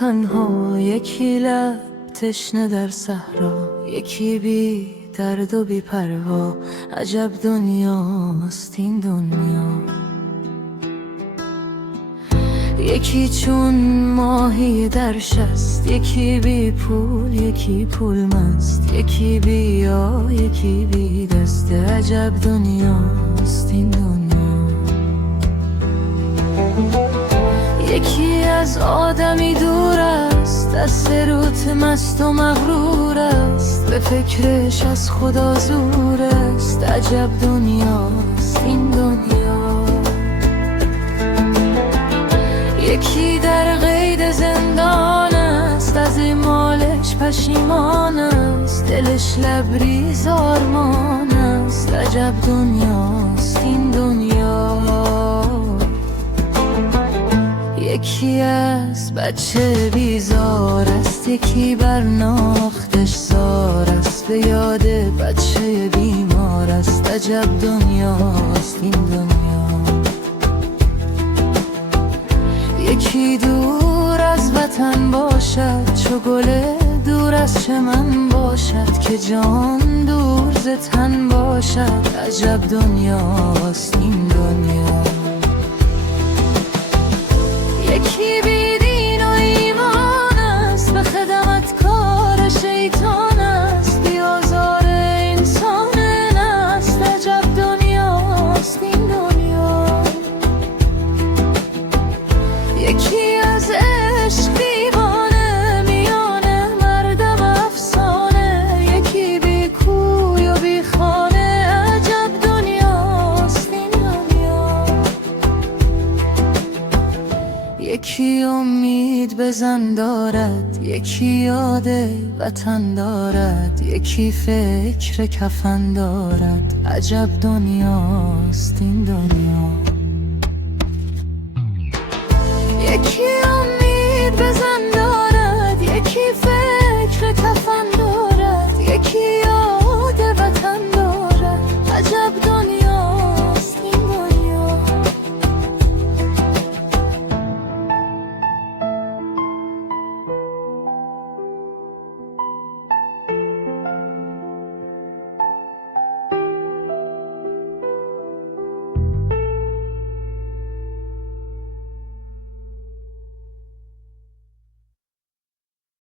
تنها، یکی لب تشنه در صحرا، یکی بی درد و بی پروا. عجب دنیاست این دنیا. یکی چون ماهی در شست، یکی بی پول یکی پول مست، یکی بی یا یکی بی دست. عجب دنیاست این دنیا. یکی از آدمی دور است، از سروت مست و مغرور است، به فکرش از خدا زور است. عجب دنیاست این دنیا. یکی در قید زندان است، از مالش پشیمان است، دلش لبریز آرمان است. عجب دنیاست این دنیا. یکی از بچه بیزار است، یکی برناختش زار است، به یاد بچه بیمار است. عجب دنیاست این دنیا. یکی دور از وطن باشد، چو گل دور از چمن باشد، که جان دور ز تن باشد. عجب دنیاست این دنیا. یکی بی دین و ایمان است، به خدمت کار شیطان است، بی آزار انسان است. عجب دنیاست این دنیا. یکی از عشق دیوانه، میان مردم افسانه، یکی بی کوی و بی خانه. عجب دنیاست این دنیا. یکی امید به زن دارد، یکی یاد وطن دارد، یکی فکر کفن دارد. عجب دنیاست این دنیا.